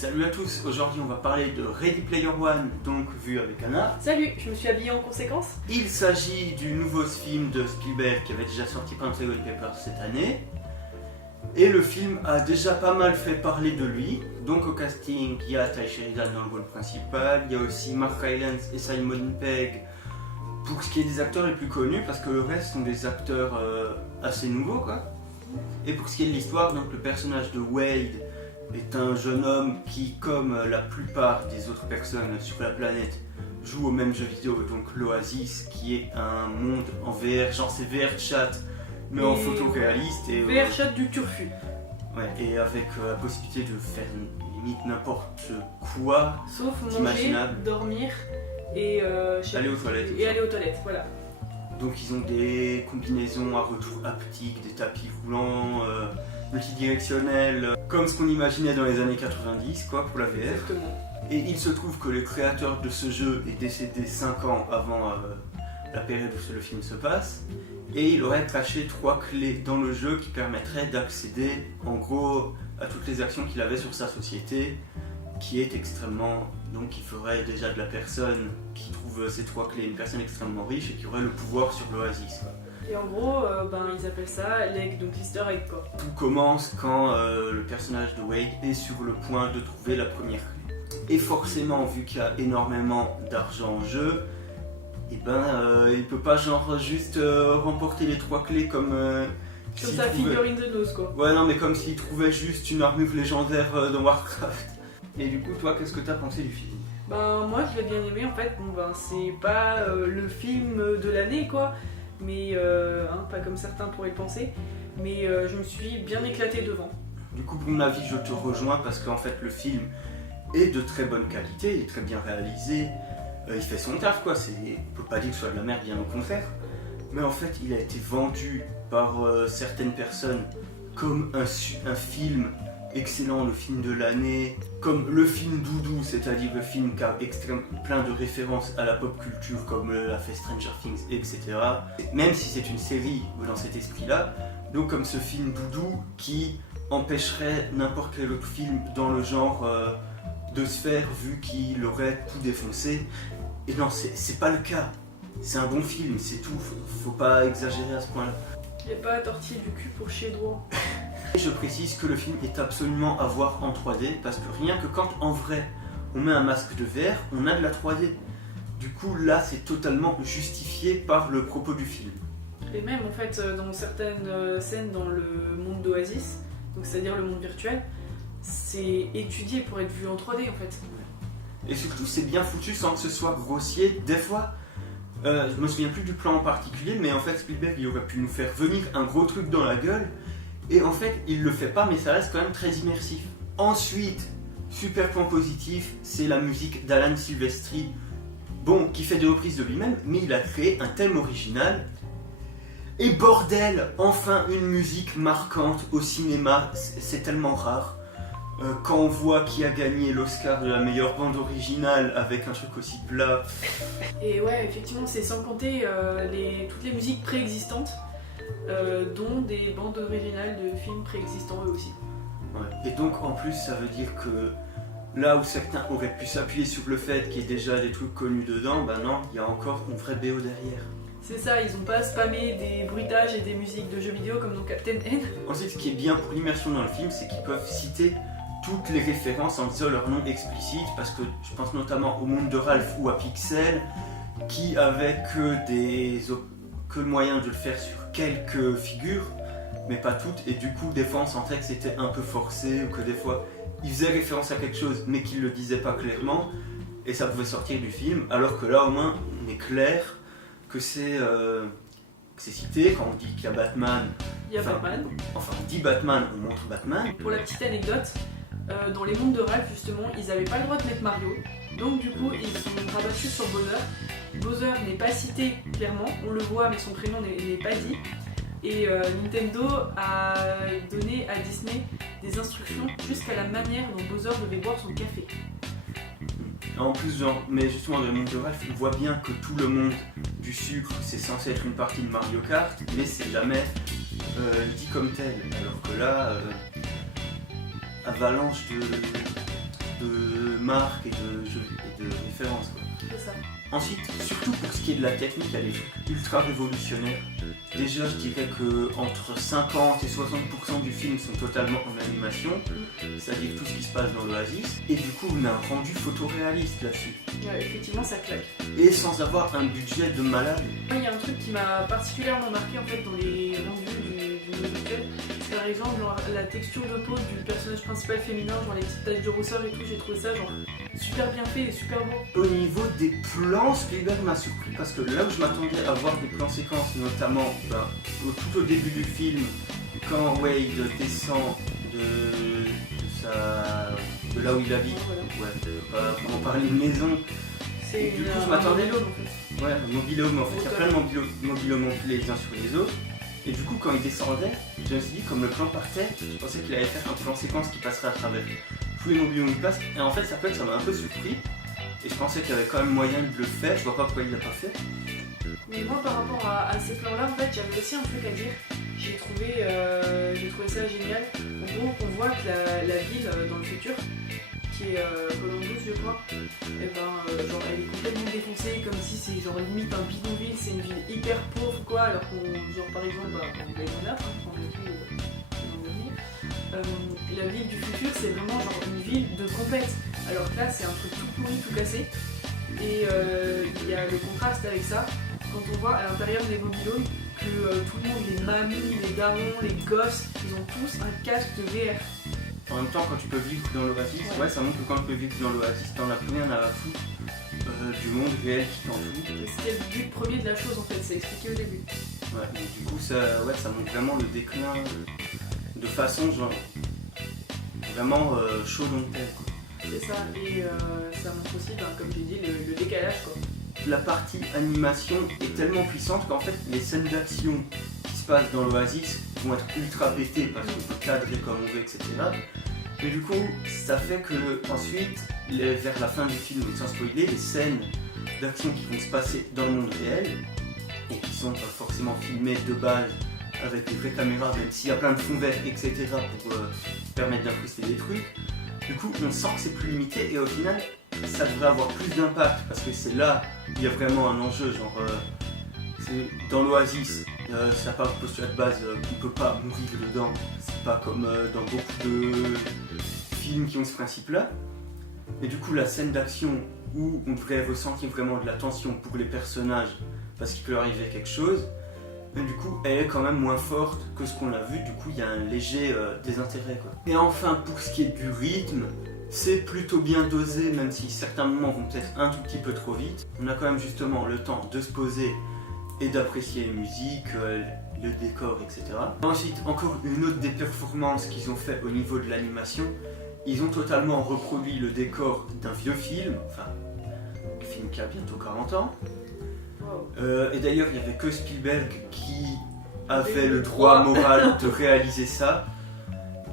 Salut à tous, aujourd'hui on va parler de Ready Player One, donc vu avec Anna. Salut, je me suis habillée en conséquence. Il s'agit du nouveau film de Spielberg qui avait déjà sorti Pentagon Papers cette année. Et le film a déjà pas mal fait parler de lui. Donc au casting, il y a Ty Sheridan dans le rôle principal, il y a aussi Mark Rylance et Simon Pegg pour ce qui est des acteurs les plus connus, parce que le reste sont des acteurs assez nouveaux quoi. Et pour ce qui est de l'histoire, donc le personnage de Wade est un jeune homme qui, comme la plupart des autres personnes sur la planète, joue au même jeu vidéo, donc l'Oasis, qui est un monde en VR, genre c'est VR chat, mais en photo réaliste. Et VR chat du turfu. Ouais, et avec la possibilité de faire limite n'importe quoi. Sauf manger, dormir et aller aux toilettes. Et aller aux toilettes, voilà. Donc ils ont des combinaisons à retour haptique, des tapis roulants, multidirectionnels, comme ce qu'on imaginait dans les années 90 quoi, pour la VR. Exactement. Et il se trouve que le créateur de ce jeu est décédé 5 ans avant la période où le film se passe. Et il aurait caché 3 clés dans le jeu qui permettraient d'accéder en gros à toutes les actions qu'il avait sur sa société, qui est extrêmement... donc qui ferait déjà de la personne qui trouve ces 3 clés une personne extrêmement riche et qui aurait le pouvoir sur l'Oasis. Et en gros, ils appellent ça l'egg, donc l'easter egg quoi. Tout commence quand le personnage de Wade est sur le point de trouver la première clé. Et forcément, vu qu'il y a énormément d'argent en jeu, il peut pas genre juste remporter les 3 clés comme... Comme sa figurine de nose quoi. Ouais non mais comme s'il trouvait juste une armure légendaire dans Warcraft. Et du coup toi qu'est-ce que t'as pensé du film? Moi je l'ai bien aimé en fait, c'est pas le film de l'année quoi, mais pas comme certains pourraient le penser, mais je me suis bien éclatée devant. Du coup pour mon avis je te rejoins parce qu'en fait le film est de très bonne qualité, il est très bien réalisé, il fait son taf quoi, on peut pas dire que ce soit de la merde, bien au contraire, mais en fait il a été vendu par certaines personnes comme un film excellent, le film de l'année, comme le film doudou, c'est-à-dire le film qui a plein de références à la pop culture comme l'a fait Stranger Things, etc. Même si c'est une série dans cet esprit-là, donc comme ce film doudou qui empêcherait n'importe quel autre film dans le genre de se faire vu qu'il aurait tout défoncé. Et non, c'est pas le cas. C'est un bon film, c'est tout. Faut pas exagérer à ce point-là. Il n'y a pas à tortiller du cul pour chier droit. Je précise que le film est absolument à voir en 3D parce que rien que quand en vrai on met un masque de verre, on a de la 3D. Du coup là c'est totalement justifié par le propos du film. Et même en fait dans certaines scènes dans le monde d'Oasis, donc c'est-à-dire le monde virtuel, c'est étudié pour être vu en 3D en fait. Et surtout c'est bien foutu sans que ce soit grossier. Des fois, je me souviens plus du plan en particulier, mais en fait Spielberg il aurait pu nous faire venir un gros truc dans la gueule. Et en fait, il le fait pas, mais ça reste quand même très immersif. Ensuite, super point positif, c'est la musique d'Alan Silvestri, qui fait des reprises de lui-même, mais il a créé un thème original. Et bordel, enfin une musique marquante au cinéma, c'est tellement rare. Quand on voit qui a gagné l'Oscar de la meilleure bande originale avec un truc aussi plat. Et ouais, effectivement, c'est sans compter toutes les musiques préexistantes. Dont des bandes originales de films préexistants eux aussi. Ouais. Et donc en plus ça veut dire que là où certains auraient pu s'appuyer sur le fait qu'il y ait déjà des trucs connus dedans, non, il y a encore une vraie BO derrière. C'est ça, ils ont pas spammé des bruitages et des musiques de jeux vidéo comme dans Captain N. Ensuite ce qui est bien pour l'immersion dans le film, c'est qu'ils peuvent citer toutes les références en disant leur nom explicite, parce que je pense notamment au monde de Ralph ou à Pixel, qui avaient que le moyen de le faire sur quelques figures, mais pas toutes, et du coup des fois on sentait que c'était un peu forcé, ou que des fois ils faisaient référence à quelque chose mais qu'ils le disaient pas clairement, et ça pouvait sortir du film, alors que là au moins on est clair que c'est cité. Quand on dit qu'il y a Batman, Batman. Enfin on dit Batman, on montre Batman. Pour la petite anecdote, dans les mondes de Ralph justement, ils avaient pas le droit de mettre Mario, donc du coup ils sont rabattus sur Bowser. Bowser n'est pas cité clairement, on le voit mais son prénom n'est pas dit. Et Nintendo a donné à Disney des instructions jusqu'à la manière dont Bowser devait boire son café. En plus, mais justement dans le monde de Ralph, on voit bien que tout le monde du sucre c'est censé être une partie de Mario Kart, mais c'est jamais dit comme tel. Alors que là, avalanche marques et de références, quoi. C'est ça. Ensuite, surtout pour ce qui est de la technique, elle est ultra révolutionnaire. Déjà, je dirais que entre 50 et 60% du film sont totalement en animation, c'est-à-dire tout ce qui se passe dans l'Oasis. Et du coup, on a un rendu photoréaliste là-dessus. Ouais, effectivement, ça claque. Et sans avoir un budget de malade. Il y a un truc qui m'a particulièrement marqué en fait dans les rendus du logiciel. C'est par exemple genre, la texture de peau du personnage principal féminin, genre les petites taches de rousseur et tout. J'ai trouvé ça genre super bien fait et super beau. Au niveau des plans, Spielberg m'a surpris parce que là où je m'attendais à voir des plans séquences, notamment tout au début du film, quand Wade descend de là où il habite, Voilà. on va parler de maison. C'est Du coup, je m'attendais. un mobilhome, en fait. Ouais, un mobilhome, en fait, il y a plein de mobilhomes les uns sur les autres. Et du coup, quand il descendait, je me suis dit, comme le plan partait, je pensais qu'il allait faire un plan séquence qui passerait à travers tous les mobilhomes de place. Et en fait, ça m'a un peu surpris. Et je pensais qu'il y avait quand même moyen de le faire, je vois pas pourquoi il l'a pas fait. Mais moi, par rapport à ces plans-là, en fait, j'avais aussi un truc à dire. J'ai trouvé ça génial. En gros, on voit que la ville dans le futur, qui est Columbus, je crois, et genre, elle est complètement défoncée, comme si c'est genre limite un bidonville, c'est une ville hyper pauvre, quoi. Alors qu'on, genre, par exemple, quand vous avez mon âge, quand on la ville du futur, c'est vraiment genre une ville de compète. Alors que là, c'est un truc tout pourri, tout cassé. Et il y a le contraste avec ça. Quand on voit à l'intérieur des mobilhomes que tout le monde, les mamies, les darons, les gosses, ils ont tous un casque de VR. En même temps, quand tu peux vivre dans l'Oasis, ouais, ça montre que quand tu peux vivre dans l'Oasis, t'en as plus rien à foutre du monde réel qui t'entoure. C'était le but premier de la chose en fait, c'est expliqué au début. Ouais, donc du coup, ça montre vraiment le déclin de façon genre vraiment chaud dans le tel, quoi. C'est ça, et ça montre aussi, comme j'ai dit, le décalage, quoi. La partie animation est tellement puissante qu'en fait les scènes d'action qui se passent dans l'Oasis vont être ultra pétées parce qu'on peut cadrer comme on veut, etc. Mais du coup, ça fait que ensuite, vers la fin du film, sans spoiler, les scènes d'action qui vont se passer dans le monde réel et qui sont forcément filmées de base avec des vraies caméras, même s'il y a plein de fonds verts, etc. pour permettre d'incruster des trucs. Du coup, on sent que c'est plus limité et au final, ça devrait avoir plus d'impact parce que c'est là où il y a vraiment un enjeu. Genre, c'est dans l'Oasis, ça part du postulat de base qu'on ne peut pas mourir dedans. C'est pas comme dans beaucoup de films qui ont ce principe-là. Mais du coup, la scène d'action où on devrait ressentir vraiment de la tension pour les personnages parce qu'il peut leur arriver quelque chose, mais du coup, elle est quand même moins forte que ce qu'on a vu. Du coup, il y a un léger désintérêt, quoi. Et enfin, pour ce qui est du rythme, c'est plutôt bien dosé, même si certains moments vont peut-être un tout petit peu trop vite. On a quand même justement le temps de se poser et d'apprécier les musiques, le décor, etc. Ensuite, encore une autre des performances qu'ils ont fait au niveau de l'animation, ils ont totalement reproduit le décor d'un vieux film, enfin, un film qui a bientôt 40 ans. Et d'ailleurs, il n'y avait que Spielberg qui avait le droit moral de réaliser ça.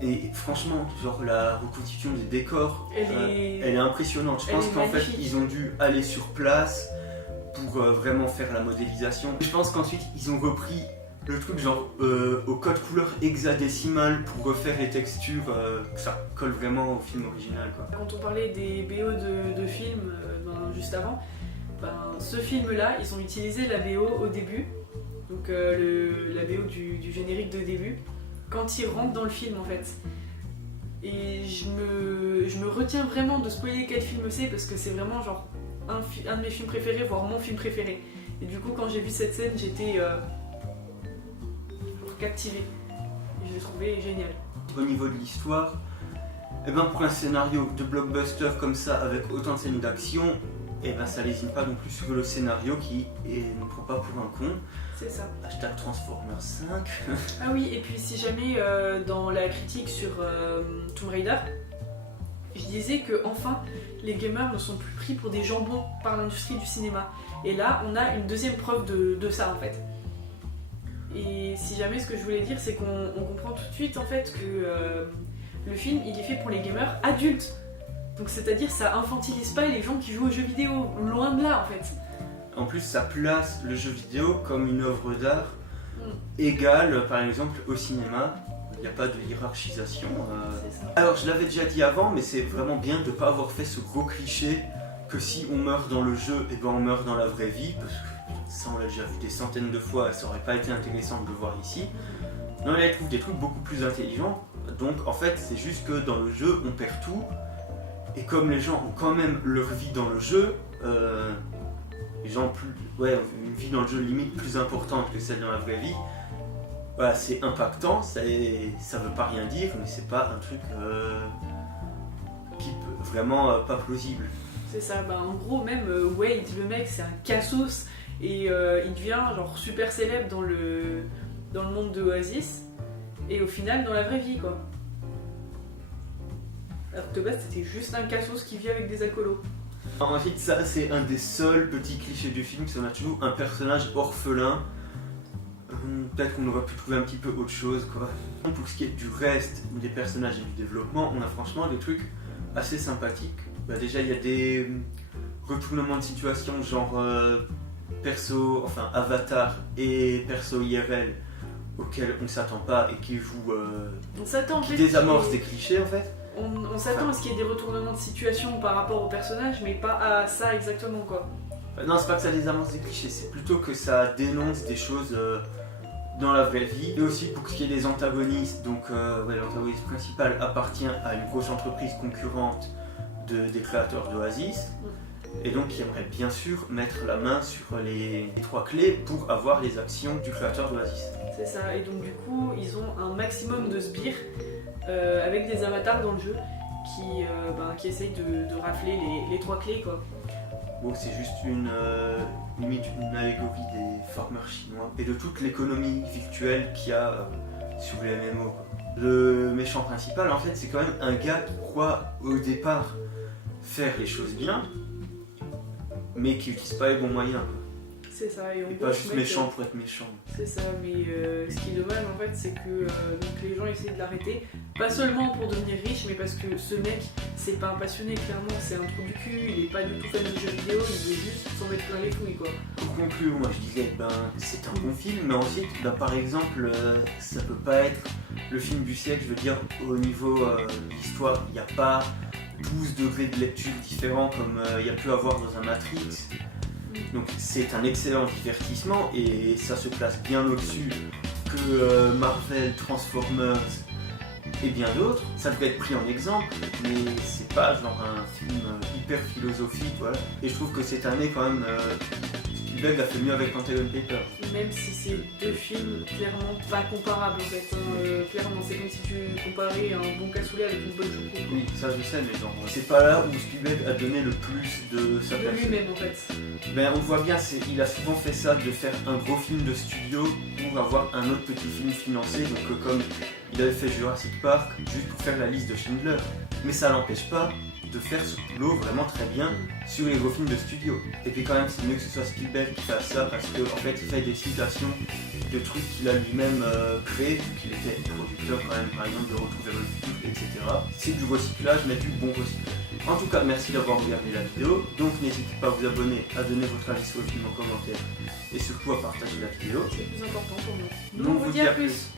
Et franchement, genre la reconstitution des décors, elle est impressionnante. Je pense qu'en fait, ils ont dû aller sur place pour vraiment faire la modélisation. Je pense qu'ensuite, ils ont repris le truc genre au code couleur hexadécimal pour refaire les textures, que ça colle vraiment au film original, quoi. Quand on parlait des BO de films juste avant, ce film-là, ils ont utilisé la BO au début, donc la BO du générique de début, quand ils rentrent dans le film en fait. Et je me retiens vraiment de spoiler quel film c'est parce que c'est vraiment genre un de mes films préférés, voire mon film préféré. Et du coup, quand j'ai vu cette scène, j'étais captivée. Et je l'ai trouvé génial. Au niveau de l'histoire, eh ben pour un scénario de blockbuster comme ça, avec autant de scènes d'action, et ben ça lésine pas non plus sur le scénario qui ne prend pas pour un con. C'est ça. Hashtag Transformers 5. Ah oui, et puis si jamais dans la critique sur Tomb Raider, je disais que enfin les gamers ne sont plus pris pour des jambons par l'industrie du cinéma. Et là, on a une deuxième preuve de ça en fait. Et si jamais ce que je voulais dire, c'est qu'on comprend tout de suite en fait que le film il est fait pour les gamers adultes. Donc c'est-à-dire ça infantilise pas les gens qui jouent aux jeux vidéo, loin de là en fait. En plus ça place le jeu vidéo comme une œuvre d'art égale par exemple au cinéma. Il n'y a pas de hiérarchisation. C'est ça. Alors je l'avais déjà dit avant, mais c'est vraiment bien de ne pas avoir fait ce gros cliché que si on meurt dans le jeu, et ben on meurt dans la vraie vie, parce que ça on l'a déjà vu des centaines de fois, ça aurait pas été intéressant de le voir ici. Non, là il trouve des trucs beaucoup plus intelligents, donc en fait c'est juste que dans le jeu on perd tout, et comme les gens ont quand même leur vie dans le jeu, les gens une vie dans le jeu limite plus importante que celle dans la vraie vie, voilà, c'est impactant, ça veut pas rien dire, mais c'est pas un truc qui peut vraiment pas plausible. C'est ça, en gros même Wade, le mec c'est un cassos et il devient genre super célèbre dans le monde de Oasis et au final dans la vraie vie quoi. Alors que de base c'était juste un cassos qui vit avec des alcoolos. En fait ça c'est un des seuls petits clichés du film, c'est qu'on a toujours un personnage orphelin. Peut-être qu'on aurait pu trouver un petit peu autre chose quoi. Pour ce qui est du reste des personnages et du développement, on a franchement des trucs assez sympathiques. Déjà il y a des retournements de situation genre perso, enfin avatar et perso IRL auxquels on s'attend pas et qui jouent, qui désamorcent des clichés en fait. On s'attend à ce qu'il y ait des retournements de situation par rapport au personnage, mais pas à ça exactement quoi. Non, c'est pas que ça désamorce des clichés, c'est plutôt que ça dénonce des choses dans la vraie vie. Et aussi pour ce qui est des antagonistes, donc l'antagoniste principal appartient à une grosse entreprise concurrente des créateurs d'Oasis, et donc qui aimerait bien sûr mettre la main sur les 3 clés pour avoir les actions du créateur d'Oasis. C'est ça, et donc du coup ils ont un maximum de sbires avec des avatars dans le jeu qui essayent de rafler les 3 clés quoi. Bon, c'est juste limite une allégorie des farmers chinois et de toute l'économie virtuelle qu'il y a sur les MMO quoi. Le méchant principal en fait c'est quand même un gars qui croit au départ faire les choses bien mais qui n'utilise pas les bons moyens quoi. C'est ça, et pas juste méchant pour être méchant. C'est ça, mais ce qui est dommage en fait c'est que donc les gens essaient de l'arrêter, pas seulement pour devenir riche, mais parce que ce mec c'est pas un passionné clairement, c'est un trou du cul, il est pas du tout fan de jeux vidéo, il veut juste s'en mettre plein les couilles quoi. Pour conclure, moi je disais c'est un bon film, mais ensuite par exemple ça peut pas être le film du siècle, je veux dire au niveau de l'histoire, il n'y a pas 12 degrés de lecture différents comme il y a pu avoir dans un Matrix. Donc c'est un excellent divertissement et ça se place bien au-dessus que Marvel, Transformers et bien d'autres. Ça devrait être pris en exemple, mais c'est pas genre un film hyper philosophique, voilà. Et je trouve que cette année quand même, Spielberg a fait mieux avec Pen and Paper. Même si c'est 2 films clairement pas comparables en fait, clairement c'est comme si tu comparais un bon cassoulet avec une bonne choucroute. Oui, ça je sais, mais genre, c'est pas là où Spielberg a donné le plus de sa personne. De lui-même en fait. On voit bien, il a souvent fait ça, de faire un gros film de studio pour avoir un autre petit film financé, donc comme il avait fait Jurassic Park, juste pour faire la liste de Schindler. Mais ça l'empêche pas de faire ce boulot vraiment très bien sur les gros films de studio. Et puis quand même c'est mieux que ce soit Spielberg qui fasse ça parce qu'en fait il fait des citations de trucs qu'il a lui-même créés, qu'il était producteur quand même par exemple de Retour vers le futur, etc. C'est du recyclage mais du bon recyclage. En tout cas merci d'avoir regardé la vidéo, donc n'hésitez pas à vous abonner, à donner votre avis sur le film en commentaire et surtout à partager la vidéo. C'est le plus important pour nous. Nous on vous dit à plus.